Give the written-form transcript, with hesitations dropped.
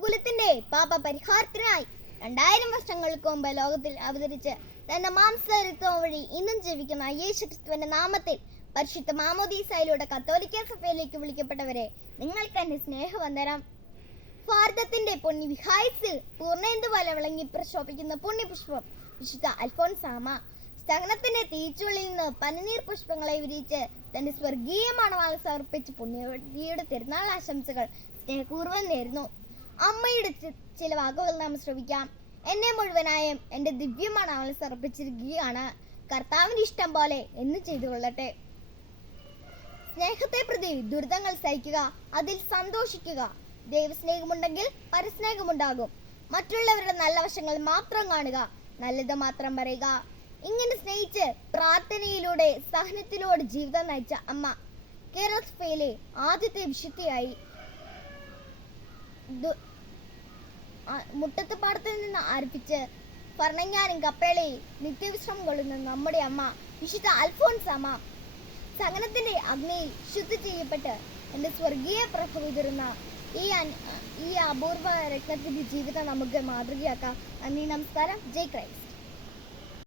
കുലത്തിന്റെ പാപ പരിഹാരത്തിനായി 2000 വർഷങ്ങൾക്ക് മുമ്പ് ലോകത്തിൽ അവതരിച്ച് തന്റെ മാംസരക്തം വഴി ഇന്നും ജീവിക്കുന്ന യേശുക്രിസ്തുവിന്റെ നാമത്തിൽ പരിശുദ്ധ മാമോദീസയിലൂടെ കത്തോലിക്ക സഭയിലേക്ക് വിളിക്കപ്പെട്ടവരെ, നിങ്ങൾക്ക് എന്റെ സ്നേഹവന്ദനം. ഭാരതത്തിന്റെ പുണ്യ വിഹായസിൽ പൂർണ്ണേന്ദു പോലെ വിളങ്ങി പ്രശോഭിക്കുന്ന പുണ്യപുഷ്പം വിശുദ്ധ അൽഫോൻസാമ സഹനത്തിന്റെ തീച്ചുള്ളിൽ നിന്ന് പനിനീർ പുഷ്പങ്ങളെ വിരിച്ച് തന്റെ സ്വർഗീയ മണവാൾ സമർപ്പിച്ച് പുണ്യവതിയുടെ തിരുനാൾ ആശംസകൾ സ്നേഹപൂർവ്വം നേരുന്നു. അമ്മയുടെ ചില വാക്കുകൾ നാം ശ്രവിക്കാം. എന്നെ മുഴുവനായും എന്റെ ദിവ്യമാണ് അവൾ സമർപ്പിച്ചിരിക്കുകയാണ്. കർത്താവിന്റെ ഇഷ്ടം പോലെ എന്ന് ചെയ്തു കൊള്ളട്ടെ. സ്നേഹത്തെ പ്രതി ദുരിതങ്ങൾ സഹിക്കുക, അതിൽ സന്തോഷിക്കുക. ദൈവസ്നേഹമുണ്ടെങ്കിൽ പരസ്നേഹമുണ്ടാകും. മറ്റുള്ളവരുടെ നല്ല വശങ്ങൾ മാത്രം കാണുക, നല്ലത് മാത്രം പറയുക. ഇങ്ങനെ സ്നേഹിച്ച് പ്രാർത്ഥനയിലൂടെ സഹനത്തിലൂടെ ജീവിതം നയിച്ച അമ്മ കേരള സഭയിലെ ആദ്യത്തെ വിശുദ്ധയായി. മുട്ടത്തുപാടത്തിൽ നിന്ന് ആരംഭിച്ച് ഭരണങ്ങാനും കപ്പേളയിൽ നിത്യവിശ്രമം കൊള്ളുന്ന നമ്മുടെ അമ്മ വിശുദ്ധ അൽഫോൻസാമ സഹനത്തിന്റെ അഗ്നിയിൽ ശുദ്ധി ചെയ്യപ്പെട്ട് എന്റെ സ്വർഗീയ പ്രഭ വിതറുന്ന ഈ അപൂർവ രത്നത്തിന്റെ ജീവിതം നമുക്ക് മാതൃകയാക്കാം. നന്ദി, നമസ്കാരം. ജയ് ക്രൈസ്റ്റ്.